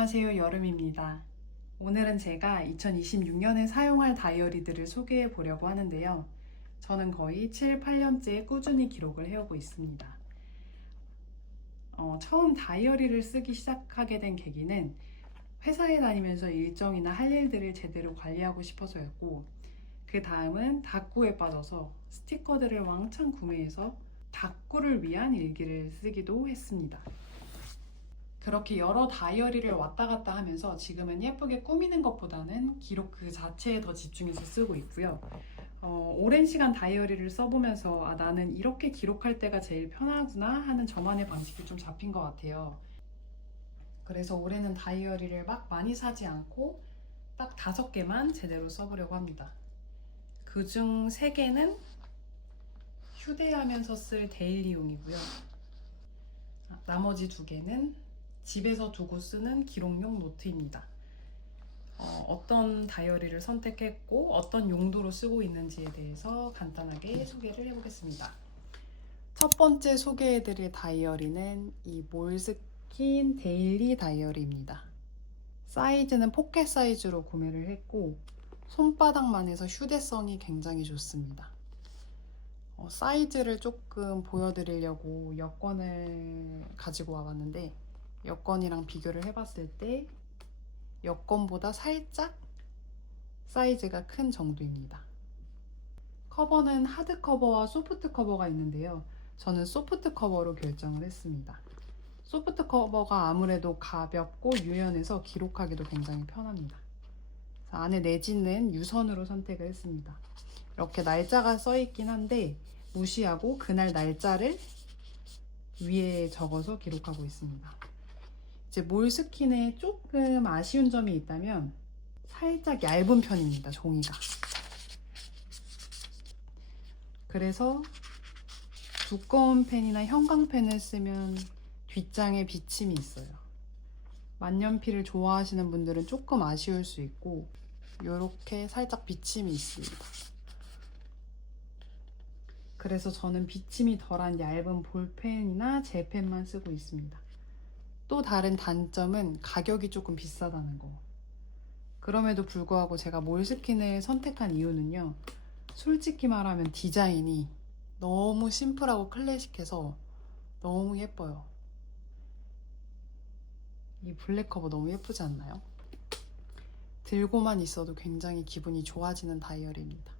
안녕하세요, 여름입니다. 오늘은 제가 2026년에 사용할 다이어리들을 소개해 보려고 하는데요. 저는 거의 7, 8년째 꾸준히 기록을 해오고 있습니다. 처음 다이어리를 쓰기 시작하게 된 계기는 회사에 다니면서 일정이나 할 일들을 제대로 관리하고 싶어서였고, 그 다음은 다꾸에 빠져서 스티커들을 왕창 구매해서 다꾸를 위한 일기를 쓰기도 했습니다. 그렇게 여러 다이어리를 왔다 갔다 하면서 지금은 예쁘게 꾸미는 것보다는 기록 그 자체에 더 집중해서 쓰고 있고요. 오랜 시간 다이어리를 써보면서 나는 이렇게 기록할 때가 제일 편하구나 하는 저만의 방식이 좀 잡힌 것 같아요. 그래서 올해는 다이어리를 막 많이 사지 않고 딱 5개만 제대로 써보려고 합니다. 그중 3개는 휴대하면서 쓸 데일리용이고요. 나머지 2개는 집에서 두고 쓰는 기록용 노트입니다. 어떤 다이어리를 선택했고 어떤 용도로 쓰고 있는지에 대해서 간단하게 소개를 해보겠습니다. 첫 번째 소개해드릴 다이어리는 이 몰스킨 데일리 다이어리입니다. 사이즈는 포켓 사이즈로 구매를 했고 손바닥만 해서 휴대성이 굉장히 좋습니다. 사이즈를 조금 보여드리려고 여권을 가지고 와봤는데 여권이랑 비교를 해봤을 때 여권보다 살짝 사이즈가 큰 정도입니다. 커버는 하드 커버와 소프트 커버가 있는데요. 저는 소프트 커버로 결정을 했습니다. 소프트 커버가 아무래도 가볍고 유연해서 기록하기도 굉장히 편합니다. 안에 내지는 유선으로 선택을 했습니다. 이렇게 날짜가 써있긴 한데 무시하고 그날 날짜를 위에 적어서 기록하고 있습니다. 이제 몰스킨에 조금 아쉬운 점이 있다면 살짝 얇은 편입니다, 종이가. 그래서 두꺼운 펜이나 형광펜을 쓰면 뒷장에 비침이 있어요. 만년필을 좋아하시는 분들은 조금 아쉬울 수 있고 이렇게 살짝 비침이 있습니다. 그래서 저는 비침이 덜한 얇은 볼펜이나 젤펜만 쓰고 있습니다. 또 다른 단점은 가격이 조금 비싸다는 거. 그럼에도 불구하고 제가 몰스킨을 선택한 이유는요. 솔직히 말하면 디자인이 너무 심플하고 클래식해서 너무 예뻐요. 이 블랙 커버 너무 예쁘지 않나요? 들고만 있어도 굉장히 기분이 좋아지는 다이어리입니다.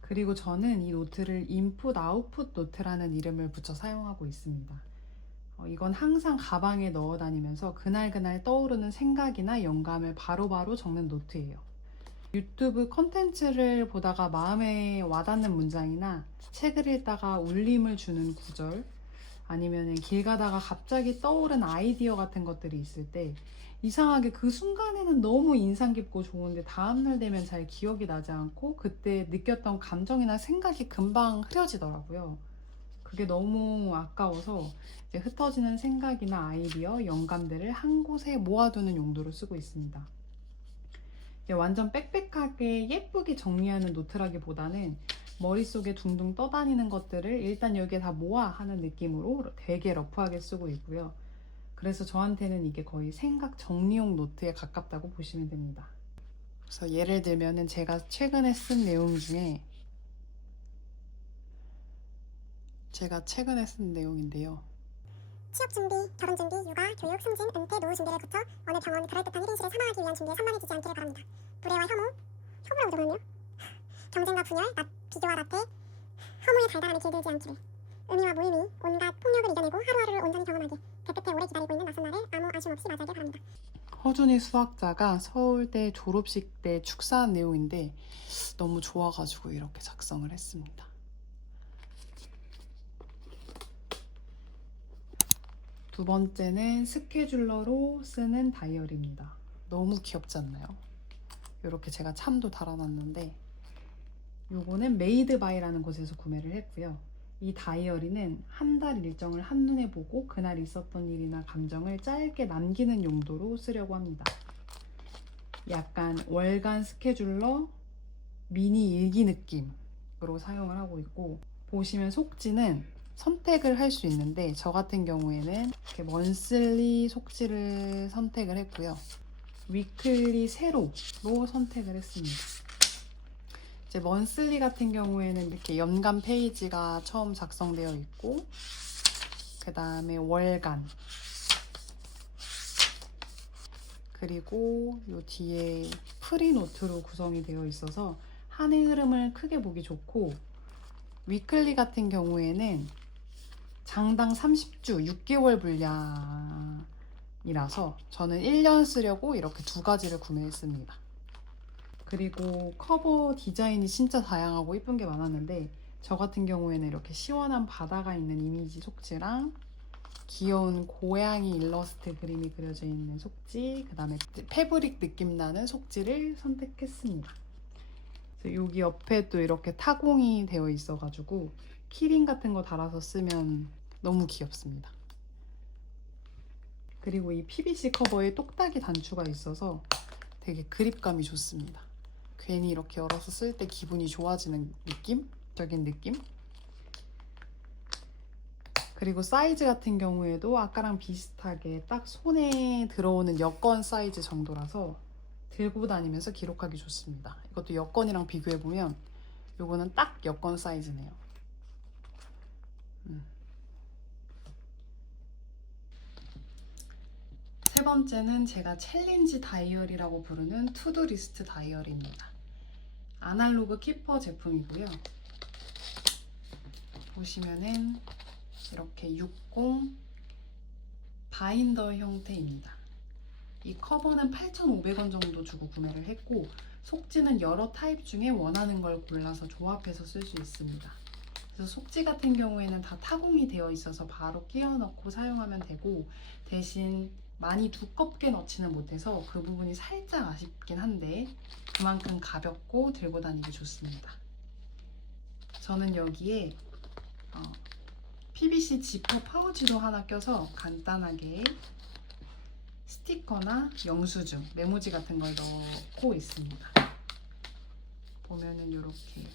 그리고 저는 이 노트를 인풋 아웃풋 노트라는 이름을 붙여 사용하고 있습니다. 이건 항상 가방에 넣어 다니면서 그날그날 떠오르는 생각이나 영감을 바로바로 적는 노트예요. 유튜브 컨텐츠를 보다가 마음에 와닿는 문장이나 책을 읽다가 울림을 주는 구절, 아니면 길 가다가 갑자기 떠오른 아이디어 같은 것들이 있을 때 이상하게 그 순간에는 너무 인상 깊고 좋은데 다음날 되면 잘 기억이 나지 않고 그때 느꼈던 감정이나 생각이 금방 흐려지더라고요. 그게 너무 아까워서 이제 흩어지는 생각이나 아이디어, 영감들을 한 곳에 모아두는 용도로 쓰고 있습니다. 완전 빽빽하게 예쁘게 정리하는 노트라기보다는 머릿속에 둥둥 떠다니는 것들을 일단 여기에 다 모아 하는 느낌으로 되게 러프하게 쓰고 있고요. 그래서 저한테는 이게 거의 생각 정리용 노트에 가깝다고 보시면 됩니다. 그래서 예를 들면은 제가 최근에 쓴 내용 중에 내용인데요. 취업 준비, 결혼 준비, 육아, 교육, 승진, 은퇴, 노후 준비를 거쳐 어느 병원 그럴듯한 1인실에 사망하기 위한 준비에 산만해지지 않기를 바랍니다. 불의와 혐오라고 적었네요. 경쟁과 분열, 비교와 나태, 허무의 달달함에 길들지 않기를. 의미와 무의미, 온갖 폭력을 이겨내고 하루하루를 온전히 경험하게. 대끝에 오래 기다리고 있는 낯선 날을 아무 아쉬움 없이 맞이하길 바랍니다. 허준희 수학자가 서울대 졸업식 때 축사한 내용인데 너무 좋아가지고 이렇게 작성을 했습니다. 두 번째는 스케줄러로 쓰는 다이어리입니다. 너무 귀엽지 않나요? 이렇게 제가 참도 달아놨는데 요거는 메이드바이라는 곳에서 구매를 했고요. 이 다이어리는 한 달 일정을 한눈에 보고 그날 있었던 일이나 감정을 짧게 남기는 용도로 쓰려고 합니다. 약간 월간 스케줄러 미니 일기 느낌으로 사용을 하고 있고, 보시면 속지는 선택을 할 수 있는데 저 같은 경우에는 이렇게 먼슬리 속지를 선택을 했고요. 위클리 세로로 선택을 했습니다. 이제 먼슬리 같은 경우에는 이렇게 연간 페이지가 처음 작성되어 있고, 그 다음에 월간, 그리고 요 뒤에 프리노트로 구성이 되어 있어서 한 해 흐름을 크게 보기 좋고, 위클리 같은 경우에는 장당 30주 6개월 분량이라서 저는 1년 쓰려고 이렇게 두 가지를 구매했습니다. 그리고 커버 디자인이 진짜 다양하고 이쁜 게 많았는데 저 같은 경우에는 이렇게 시원한 바다가 있는 이미지 속지랑 귀여운 고양이 일러스트 그림이 그려져 있는 속지, 그 다음에 패브릭 느낌 나는 속지를 선택했습니다. 여기 옆에 또 이렇게 타공이 되어 있어가지고 키링 같은 거 달아서 쓰면 너무 귀엽습니다. 그리고 이 PVC 커버에 똑딱이 단추가 있어서 되게 그립감이 좋습니다. 괜히 이렇게 열어서 쓸 때 기분이 좋아지는 느낌적인 느낌? 그리고 사이즈 같은 경우에도 아까랑 비슷하게 딱 손에 들어오는 여권 사이즈 정도라서 들고 다니면서 기록하기 좋습니다. 이것도 여권이랑 비교해보면 요거는 딱 여권 사이즈네요. 세 번째는 제가 챌린지 다이어리라고 부르는 투두 리스트 다이어리입니다. 아날로그 키퍼 제품이고요. 보시면은 이렇게 60 바인더 형태입니다. 이 커버는 8,500원 정도 주고 구매를 했고, 속지는 여러 타입 중에 원하는 걸 골라서 조합해서 쓸 수 있습니다. 그래서 속지 같은 경우에는 다 타공이 되어 있어서 바로 끼워 넣고 사용하면 되고, 대신 많이 두껍게 넣지는 못해서 그 부분이 살짝 아쉽긴 한데 그만큼 가볍고 들고 다니기 좋습니다. 저는 여기에 PVC 지퍼 파우치도 하나 껴서 간단하게 스티커나 영수증, 메모지 같은 걸 넣고 있습니다. 보면은 이렇게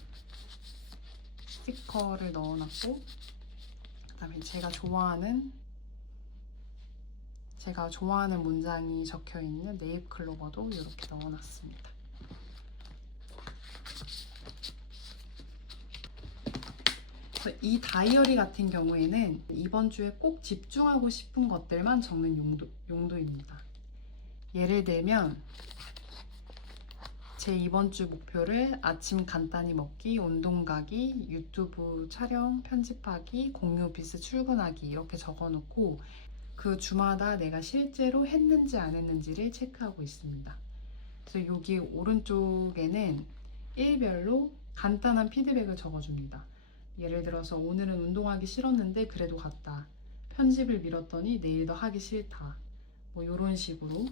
스티커를 넣어놨고, 그다음에 제가 좋아하는 문장이 적혀있는 네잎 클로버도 이렇게 넣어놨습니다. 이 다이어리 같은 경우에는 이번 주에 꼭 집중하고 싶은 것들만 적는 용도입니다. 예를 들면 제 이번 주 목표를 아침 간단히 먹기, 운동 가기, 유튜브 촬영, 편집하기, 공유 오피스 출근하기 이렇게 적어놓고 그 주마다 내가 실제로 했는지 안 했는지를 체크하고 있습니다. 그래서 여기 오른쪽에는 일별로 간단한 피드백을 적어줍니다. 예를 들어서 오늘은 운동하기 싫었는데 그래도 갔다. 편집을 미뤘더니 내일도 하기 싫다. 뭐 이런 식으로.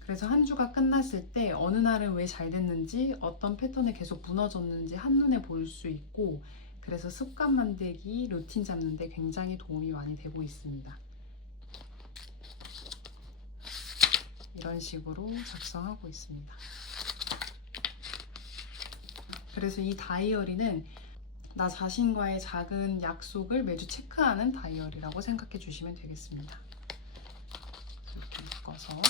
그래서 한 주가 끝났을 때 어느 날은 왜 잘 됐는지, 어떤 패턴에 계속 무너졌는지 한눈에 볼 수 있고, 그래서 습관 만들기, 루틴 잡는 데 굉장히 도움이 많이 되고 있습니다. 이런 식으로 작성하고 있습니다. 그래서 이 다이어리는 나 자신과의 작은 약속을 매주 체크하는 다이어리라고 생각해 주시면 되겠습니다. 이렇게 묶어서.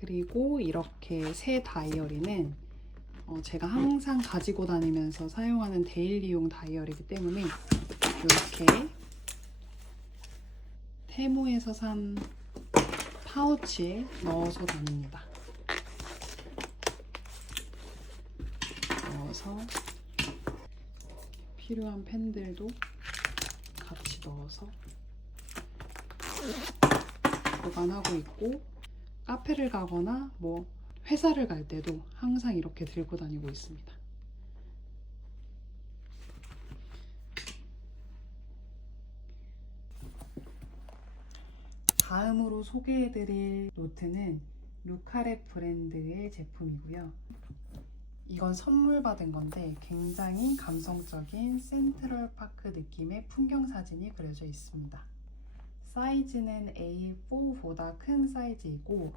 그리고 이렇게 새 다이어리는 제가 항상 가지고 다니면서 사용하는 데일리용 다이어리이기 때문에 이렇게 테무에서 산 파우치에 넣어서 다닙니다. 넣어서 필요한 펜들도 같이 넣어서 보관하고 있고, 카페를 가거나 뭐 회사를 갈 때도 항상 이렇게 들고 다니고 있습니다. 다음으로 소개해드릴 노트는 루카랩 브랜드의 제품이고요. 이건 선물 받은 건데 굉장히 감성적인 센트럴파크 느낌의 풍경 사진이 그려져 있습니다. 사이즈는 A4보다 큰 사이즈이고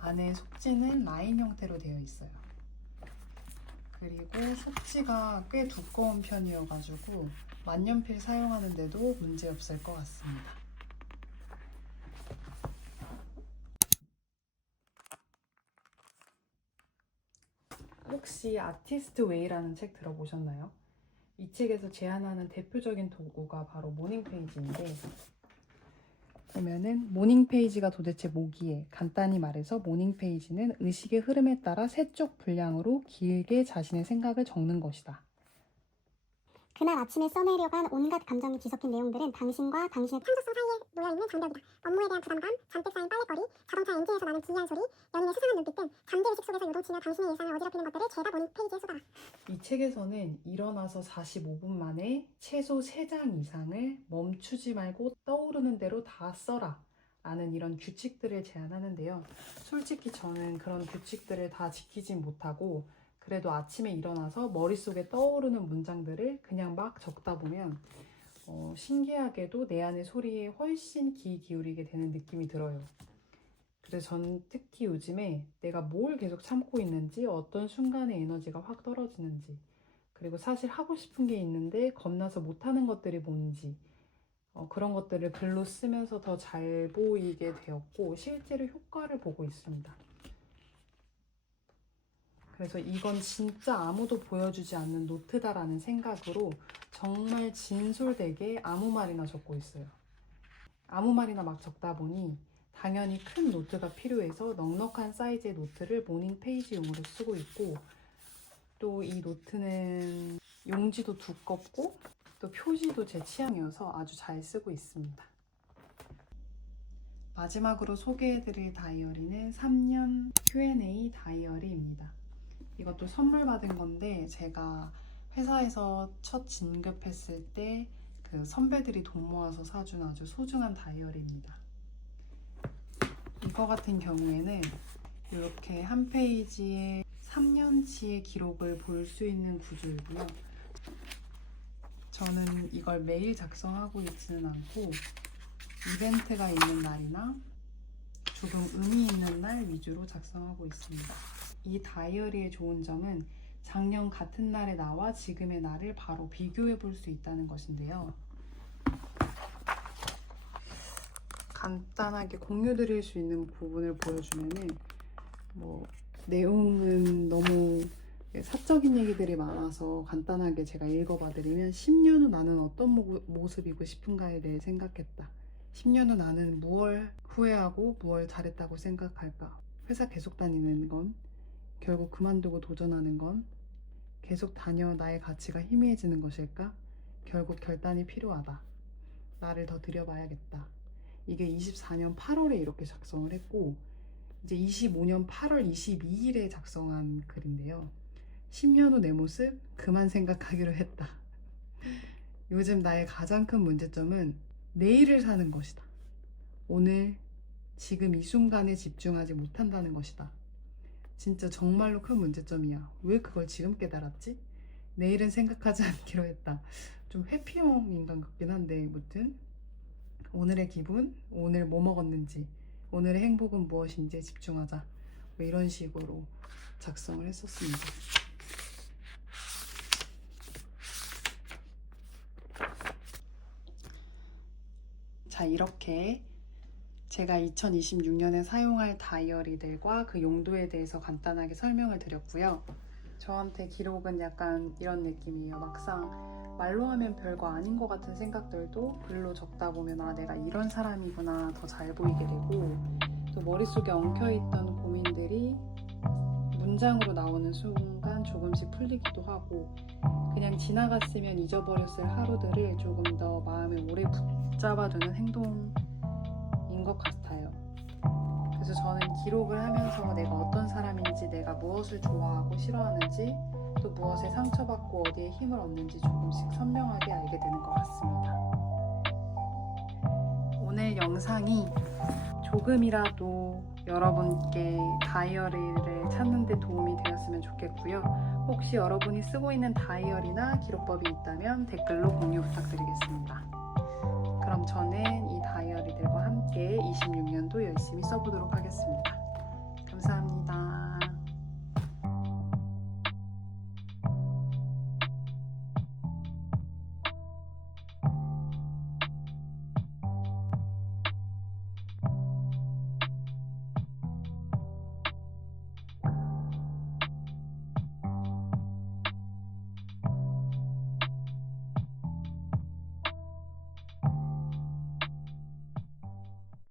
안에 속지는 라인 형태로 되어 있어요. 그리고 속지가 꽤 두꺼운 편이어가지고 만년필 사용하는데도 문제 없을 것 같습니다. 혹시 아티스트 웨이라는 책 들어보셨나요? 이 책에서 제안하는 대표적인 도구가 바로 모닝 페이지인데, 보면은 모닝 페이지가 도대체 뭐기에, 간단히 말해서 모닝 페이지는 의식의 흐름에 따라 세 쪽 분량으로 길게 자신의 생각을 적는 것이다. 그날 아침에 써내려간 온갖 감정이 뒤섞인 내용들은 당신과 당신의 창조성 사이에 놓여있는 장벽이다. 업무에 대한 부담감, 잔뜩 쌓인 빨래거리, 자동차 엔진에서 나는 기이한 소리, 연인의 수상한 눈빛 등 잠재의식 속에서 요동치며 당신의 일상을 어지럽히는 것들을 죄다 모닝 페이지에 쏟아라. 이 책에서는 일어나서 45분 만에 최소 3장 이상을 멈추지 말고 떠오르는 대로 다 써라 라는 이런 규칙들을 제안하는데요. 솔직히 저는 그런 규칙들을 다 지키진 못하고, 그래도 아침에 일어나서 머릿속에 떠오르는 문장들을 그냥 막 적다 보면 신기하게도 내 안의 소리에 훨씬 귀 기울이게 되는 느낌이 들어요. 그래서 저는 특히 요즘에 내가 뭘 계속 참고 있는지, 어떤 순간에 에너지가 확 떨어지는지, 그리고 사실 하고 싶은 게 있는데 겁나서 못하는 것들이 뭔지, 그런 것들을 글로 쓰면서 더 잘 보이게 되었고 실제로 효과를 보고 있습니다. 그래서 이건 진짜 아무도 보여주지 않는 노트다라는 생각으로 정말 진솔되게 아무 말이나 적고 있어요. 아무 말이나 막 적다 보니 당연히 큰 노트가 필요해서 넉넉한 사이즈의 노트를 모닝 페이지용으로 쓰고 있고, 또 이 노트는 용지도 두껍고 또 표지도 제 취향이어서 아주 잘 쓰고 있습니다. 마지막으로 소개해드릴 다이어리는 3년 Q&A 다이어리입니다. 이것도 선물 받은 건데, 제가 회사에서 첫 진급했을 때 그 선배들이 돈 모아서 사준 아주 소중한 다이어리입니다. 이거 같은 경우에는 이렇게 한 페이지에 3년치의 기록을 볼 수 있는 구조이고요. 저는 이걸 매일 작성하고 있지는 않고 이벤트가 있는 날이나 조금 의미 있는 날 위주로 작성하고 있습니다. 이 다이어리의 좋은 점은 작년 같은 날의 나와 지금의 나를 바로 비교해 볼 수 있다는 것인데요. 간단하게 공유드릴 수 있는 부분을 보여주면은, 내용은 너무 사적인 얘기들이 많아서 간단하게 제가 읽어봐드리면, 10년 후 나는 어떤 모습이고 싶은가에 대해 생각했다. 10년 후 나는 무엇 후회하고 무엇 잘했다고 생각할까? 회사 계속 다니는 건, 결국 그만두고 도전하는 건, 계속 다녀 나의 가치가 희미해지는 것일까? 결국 결단이 필요하다. 나를 더 들여봐야겠다. 이게 24년 8월에 이렇게 작성을 했고, 이제 25년 8월 22일에 작성한 글인데요. 10년 후 내 모습 그만 생각하기로 했다. 요즘 나의 가장 큰 문제점은 내일을 사는 것이다. 오늘 지금 이 순간에 집중하지 못한다는 것이다. 진짜 정말로 큰 문제점이야. 왜 그걸 지금 깨달았지? 내일은 생각하지 않기로 했다. 좀 회피형 인간 같긴 한데, 무튼 오늘의 기분, 오늘 뭐 먹었는지, 오늘의 행복은 무엇인지에 집중하자. 이런 식으로 작성을 했었습니다. 자, 이렇게 제가 2026년에 사용할 다이어리들과 그 용도에 대해서 간단하게 설명을 드렸고요. 저한테 기록은 약간 이런 느낌이에요. 막상 말로 하면 별거 아닌 것 같은 생각들도 글로 적다 보면 내가 이런 사람이구나 더 잘 보이게 되고, 또 머릿속에 엉켜있던 고민들이 문장으로 나오는 순간 조금씩 풀리기도 하고, 그냥 지나갔으면 잊어버렸을 하루들을 조금 더 마음에 오래 붙잡아두는 행동인 것 같아요. 그래서 저는 기록을 하면서 내가 어떤 사람인지, 내가 무엇을 좋아하고 싫어하는지, 또 무엇에 상처받고 어디에 힘을 얻는지 조금씩 선명하게 알게 되는 것 같습니다. 오늘 영상이 조금이라도 여러분께 다이어리를 찾는 데 도움이 되었으면 좋겠고요. 혹시 여러분이 쓰고 있는 다이어리나 기록법이 있다면 댓글로 공유 부탁드리겠습니다. 그럼 저는 이 다이어리들과 함께 26년도 열심히 써보도록 하겠습니다.